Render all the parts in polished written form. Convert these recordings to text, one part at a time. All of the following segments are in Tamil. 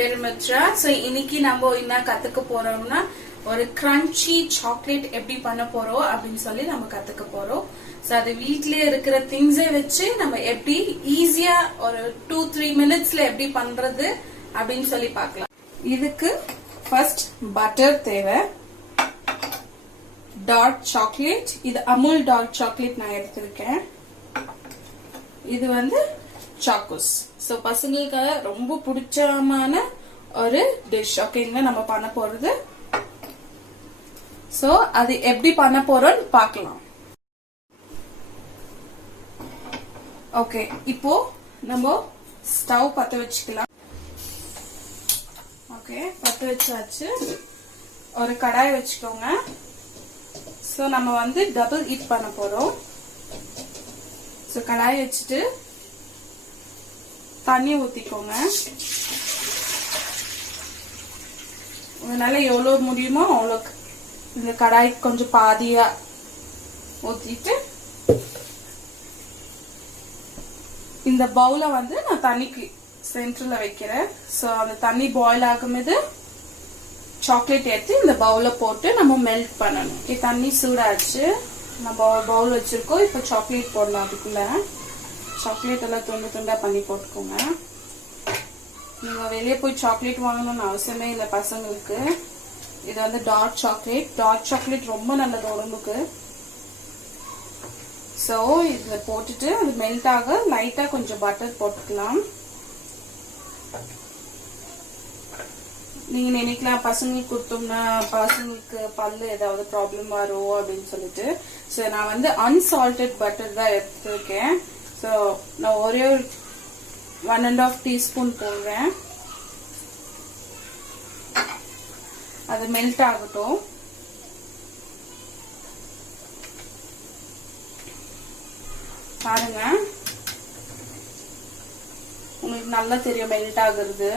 பேரு மித்ரா. சோ இன்னைக்கு நம்ம என்ன கத்துக்க போறோம்னா ஒரு கிரன்ச்சி சாக்லேட் எப்படி பண்ண போறோம் அப்படின்னு சொல்லி நம்ம கத்துக்க போறோம். சோ அது வீட்லயே இருக்கிற திங்ஸை வச்சு நம்ம எப்படி ஈஸியா ஒரு 2-3 மினிட்ஸ்ல எப்படி பண்றது அப்படின்னு சொல்லி பார்க்கலாம். இதுக்கு ஃபர்ஸ்ட் பட்டர் தேவை, டார்க் சாக்லேட், இது அமுல் டார்க் சாக்லேட் நான் எடுத்திருக்கேன். இது வந்து சாக்கோஸ். சோ பசங்களுக்கு ரொம்ப பிடிச்சமான ஒரு டிஷ். ஓகேங்களா, நம்ம பண்ண போறது. சோ அது எப்படி பண்ண போறோம்னு பார்க்கலாம். ஓகே, இப்போ நம்ம ஸ்டவ் பத்த வச்சுக்கலாம். ஓகே, பத்த வச்சாச்சு. ஒரு கடாய் வச்சுக்கோங்க. சோ நம்ம வந்து டபுள் ஹீட் பண்ண போறோம். சோ கடாய் வச்சுட்டு தண்ணி ஊத்திக்கோங்க. உங்களால எவ்வளவு முடியுமோ அவ்வளோக்கு இந்த கடாய்க்கு கொஞ்சம் பாதியா ஊத்திட்டு இந்த பவுல வந்து நான் தண்ணிக்கு சென்டர்ல வைக்கிறேன். சோ அந்த தண்ணி பாயில் ஆகும்போது சாக்லேட் எடுத்து இந்த பவுல போட்டு நம்ம மெல்ட் பண்ணணும். தண்ணி சூடாச்சு, நம்ம பவுல் வச்சிருக்கோம். இப்ப சாக்லேட் போடலாம். அதுக்குள்ள சாக்லேட் எல்லாம் துண்டு துண்டா பண்ணி போட்டுக்கோங்க. நீங்க வெளியே போய் சாக்லேட் வாங்கணும்னு அவசியமே இல்லை பசங்களுக்கு. இது வந்து டார்க் சாக்லேட். டார்க் சாக்லேட் ரொம்ப நல்லது உடம்புக்கு. சோ இதுல போட்டுட்டு அது மெல்ட் ஆக லைட்டா கொஞ்சம் பட்டர் போட்டுக்கலாம். நீங்க நினைக்கலாம் பசங்களுக்கு கொடுத்தோம்னா பசங்களுக்கு பல்லு ஏதாவது ப்ராப்ளம் வரும் அப்படின்னு சொல்லிட்டு. சோ நான் வந்து அன்சால்டட் பட்டர் தான் எடுத்துருக்கேன். சோ நான் ஒரே ஒரு 1.5 டீஸ்பூன் போடுறேன். அது மெல்ட் ஆகட்டும். பாருங்க, உங்களுக்கு நல்லா தெரியும் மெல்ட் ஆகுறது.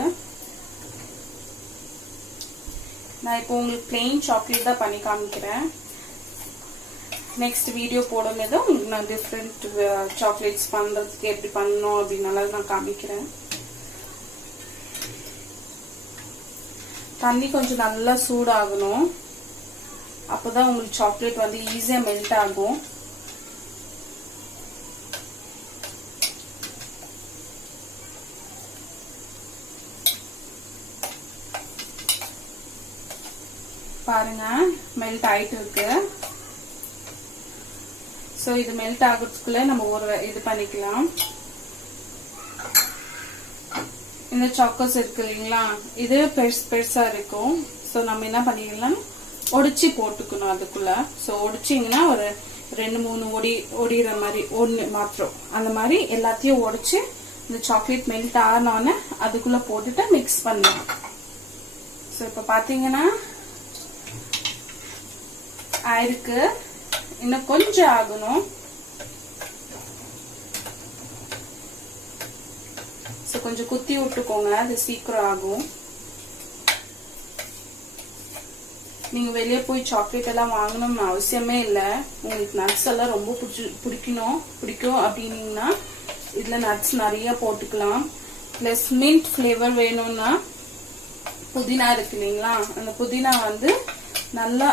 நான் இப்போ உங்களுக்கு பிளெயின் சாக்லேட் தான் பண்ணி காமிக்கிறேன். நெக்ஸ்ட் வீடியோ போடும்போது உங்களுக்கு நான் டிஃப்ரெண்ட் சாக்லேட்ஸ் பண்றதுக்கு எப்படி பண்ணணும் அப்படின்னு நான் காமிக்கிறேன். தண்ணி கொஞ்சம் நல்லா சூடாகணும். அப்பதான் உங்களுக்கு சாக்லேட் வந்து ஈஸியா மெல்ட் ஆகும். பாருங்க, மெல்ட் ஆயிட்டு இருக்கு. சோ இது மெல்ட் ஆகிறதுக்குள்ள நம்ம ஒரு இது பண்ணிக்கலாம். இந்த சாக்கோஸ் இருக்கு இல்லைங்களா, இது பெருசா இருக்கும். சோ நம்ம என்ன பண்ணிக்கலாம், ஒடிச்சு போட்டுக்கணும் அதுக்குள்ள. சோ ஒடிச்சிங்கன்னா ஒரு 2-3 ஒடிகிற மாதிரி, ஒன்னு மாத்திரம் அந்த மாதிரி எல்லாத்தையும் ஒடிச்சு இந்த சாக்லேட் மெல்ட் ஆனோன்னு அதுக்குள்ள போட்டுட்டு மிக்ஸ் பண்ணலாம். சோ இப்ப பாத்தீங்கன்னா ஆயிருக்கு. இன்னும் கொஞ்சம் ஆகணும். கொஞ்சம் குத்தி விட்டுக்கோங்க, அது சீக்கிரம் ஆகும். நீங்க வெளியே போய் சாக்லேட் எல்லாம் வாங்கணும்னு அவசியமே இல்லை. உங்களுக்கு நட்ஸ் எல்லாம் ரொம்ப பிடிக்கும் அப்படின்னீங்கன்னா இதுல நட்ஸ் நிறைய போட்டுக்கலாம். பிளஸ் மின்ட் ஃபிளேவர் வேணும்னா புதினா இருக்கு இல்லைங்களா, அந்த புதினா வந்து நல்லா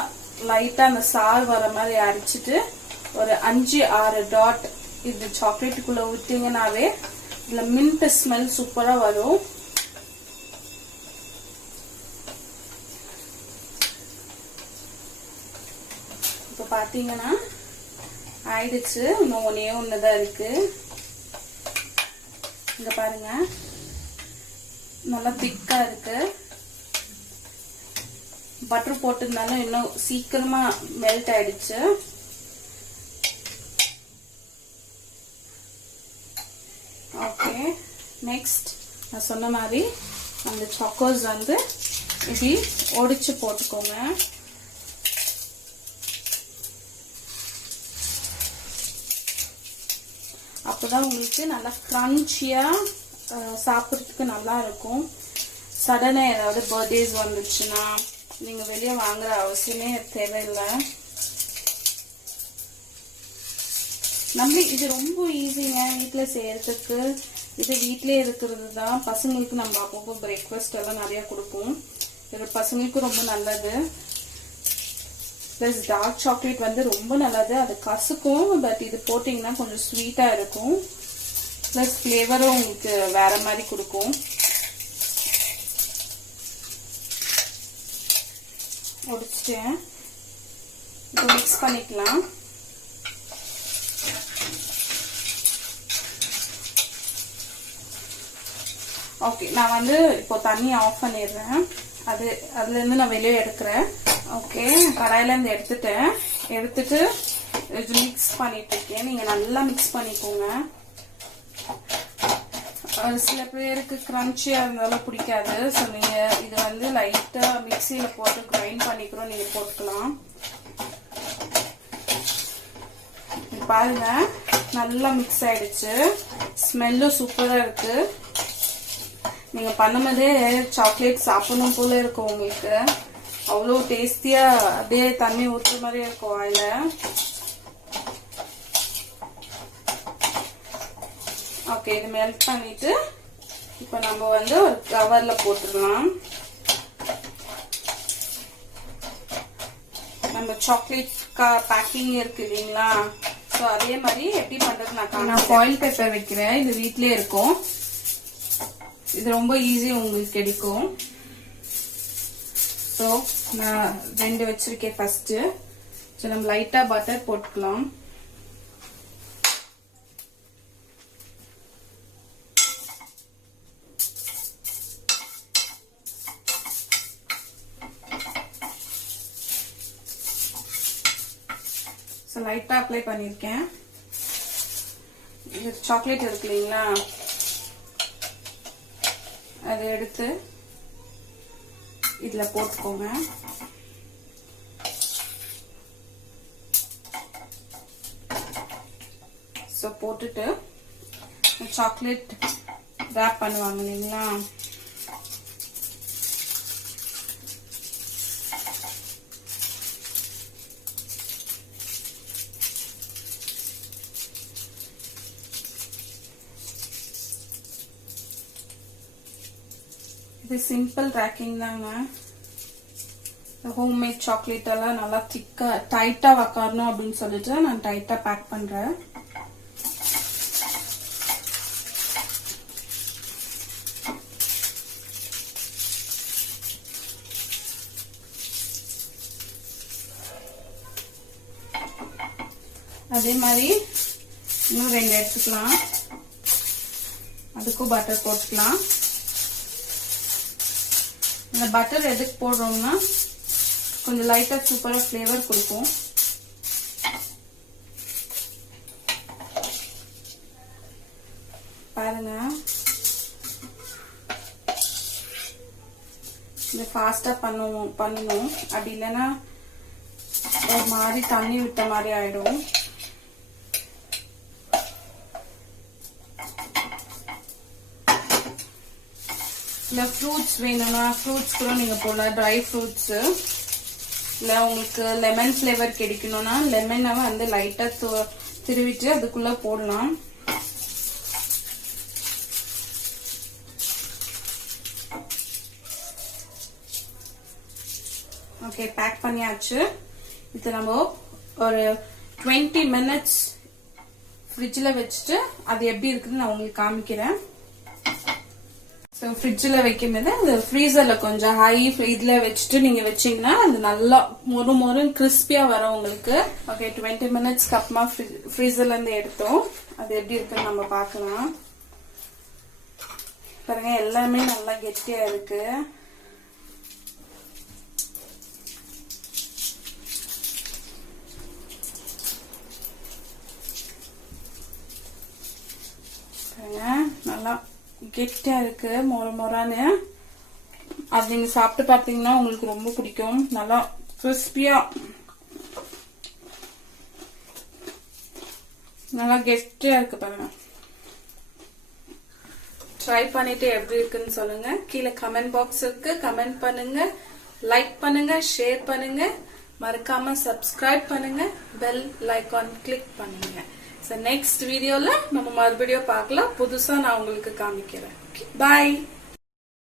லைட்டா அந்த சாறு வர மாதிரி அரைச்சிட்டு ஒரு 5-6 டாட் இது சாக்லேட்டுக்குள்ள ஊத்திங்கனாவே இதுல மின்ட் ஸ்மெல் சூப்பரா வரும். இப்ப பாத்தீங்கன்னா ஆயிடுச்சு. இன்னும் ஒண்ணுதான் இருக்கு. இங்க பாருங்க, நல்லா திக்கா இருக்கு. பட்டர் போட்டதுனால இன்னும் சீக்கிரமா மெல்ட் ஆயிடுச்சு. ஓகே, நெக்ஸ்ட் நான் சொன்ன மாதிரி அந்த சாக்கோஸ் வந்து இப்படி ஒடிச்சு போட்டுக்கோங்க. அப்பதான் உங்களுக்கு நல்லா கிரன்ச்சியா சாப்பிட்றதுக்கு நல்லா இருக்கும். சடனா ஏதாவது பர்த்டேஸ் வந்துச்சுன்னா நீங்க வெளியே வாங்குற அவசியமே தேவையில்லை. நம்ம இது ரொம்ப ஈஸிங்க வீட்டுல செய்யறதுக்கு. இது வீட்லயே இருக்கிறது தான். பசங்களுக்கு நம்ம அப்பப்போ பிரேக்ஃபாஸ்ட் எல்லாம் நிறைய கொடுப்போம். இது பசங்களுக்கு ரொம்ப நல்லது. பிளஸ் டார்க் சாக்லேட் வந்து ரொம்ப நல்லது. அது கசுக்கும், பட் இது போட்டிங்கன்னா கொஞ்சம் ஸ்வீட்டா இருக்கும். பிளஸ் ஃப்ளேவரும் உங்களுக்கு வேற மாதிரி கொடுக்கும். உடைச்சிட்டேன். இப்போ மிக்ஸ் பண்ணிக்கலாம். ஓகே, நான் வந்து இப்போ தண்ணி ஆஃப் பண்ணிடுறேன். அதுல இருந்து நான் வெளியே எடுக்கிறேன். ஓகே, கடாயில இருந்து எடுத்துட்டு மிக்ஸ் பண்ணிட்டு இருக்கேன். நீங்க நல்லா மிக்ஸ் பண்ணிக்கோங்க. சில பேருக்கு கிரன்ச்சியா இருந்தாலும் பிடிக்காது. ஸோ நீங்க இது வந்து லைட்டா மிக்சியில போட்டு கிரைண்ட் பண்ணிக்கிறோம், நீங்க போட்டுக்கலாம். பாருங்க, நல்லா மிக்ஸ் ஆயிடுச்சு. ஸ்மெல்லும் சூப்பரா இருக்கு. நீங்க பண்ணும்போதே சாக்லேட் சாப்பிடணும் போல இருக்கும் உங்களுக்கு. அவ்வளோ டேஸ்டியா அப்படியே தண்ணி ஊற்றுற மாதிரி இருக்கும் வாயில. ஓகே, இது மெல்ட் பண்ணிட்டு இப்போ நம்ம வந்து ஒரு கவர்ல போட்டுடலாம். நம்ம சாக்லேட் பேக்கிங் இருக்கு இல்லைங்களா, ஸோ அதே மாதிரி எப்படி பண்றது நான் ஃபாயில் பேப்பர் வைக்கிறேன். இது வீட்லயே இருக்கும். இது ரொம்ப ஈஸி, உங்களுக்கு கிடைக்கும். ஸோ நான் 2 வச்சிருக்கேன் ஃபர்ஸ்ட். ஸோ நம்ம லைட்டா பட்டர் போட்டுக்கலாம். ஸோ லைட்டா அப்ளை பண்ணிருக்கேன். இது சாக்லேட் இருக்கு இல்லைங்களா, அதை எடுத்து இதுல போட்டுக்கோங்க. ஸோ போட்டுட்டு சாக்லேட் ரேப் பண்ணுவாங்க இல்லைங்களா, இது சிம்பிள் ரேக்கிங் தாங்க. ஹோம்மேட் சாக்லேட் எல்லாம் நல்லா திக்கா டைட்டா வைக்கணும் அப்படின்னு சொல்லிட்டு நான் டைட்டா பேக் பண்றேன். அதே மாதிரி இன்னும் 2 எடுத்துக்கலாம். அதுக்கும் பட்டர் போட்டுக்கலாம். இந்த பட்டர் எதுக்கு போடுறோம்னா கொஞ்சம் லைட்டா சூப்பரா ஃப்ளேவர் கொடுக்கும். பாருங்க, இந்த ஃபாஸ்டா பண்ணணும். அப்படி இல்லைன்னா ஒரு மாதிரி தண்ணி விட்ட மாதிரி ஆயிடும். இல்ல ஃப்ரூட்ஸ் வேணும்னா ஃப்ரூட்ஸ் கூட நீங்க போடலாம். ட்ரை ஃப்ரூட்ஸ் இல்ல உங்களுக்கு லெமன் ஃபிளேவர் கிடைக்கணும்னா லெமனை வந்து லைட்டா திருவிட்டு அதுக்குள்ள போடலாம். ஓகே, பேக் பண்ணியாச்சு. இது நம்ம ஒரு 20 minutes ஃப்ரிட்ஜில் வச்சுட்டு அது எப்படி இருக்குன்னு நான் உங்களுக்கு காமிக்கிறேன். ஸோ ஃப்ரிட்ஜில் வைக்கும்போது அது ஃப்ரீசர்ல கொஞ்சம் ஹை இதுல வச்சுட்டு நீங்க வச்சீங்கன்னா அது நல்லா மொறு கிறிஸ்பியா வரும் உங்களுக்கு. ஓகே, 20 minutes அப்புறமா ஃப்ரீசர்ல இருந்து எடுத்தோம். அது எப்படி இருக்குன்னு நம்ம பார்க்கலாம். பாருங்க, எல்லாமே நல்லா கெட்டியா இருக்கு. பாருங்க, நல்லா கெட்டியா இருக்கு, மொறான்னு. அது நீங்க சாப்பிட்டு பார்த்தீங்கன்னா உங்களுக்கு ரொம்ப பிடிக்கும். நல்லா கிறிஸ்பியா நல்லா கெட்டியா இருக்கு. பாருங்க, ட்ரை பண்ணிட்டு எப்படி இருக்குன்னு சொல்லுங்க. கீழே கமெண்ட் பாக்ஸ் இருக்கு, கமெண்ட் பண்ணுங்க, லைக் பண்ணுங்க, ஷேர் பண்ணுங்க, மறக்காம சப்ஸ்கிரைப் பண்ணுங்க, பெல் ஐகான் கிளிக் பண்ணுங்க. நெக்ஸ்ட் வீடியோல நம்ம மறுபடியும் பார்க்கலாம். புதுசா நான் உங்களுக்கு காமிக்கிறேன். பாய்.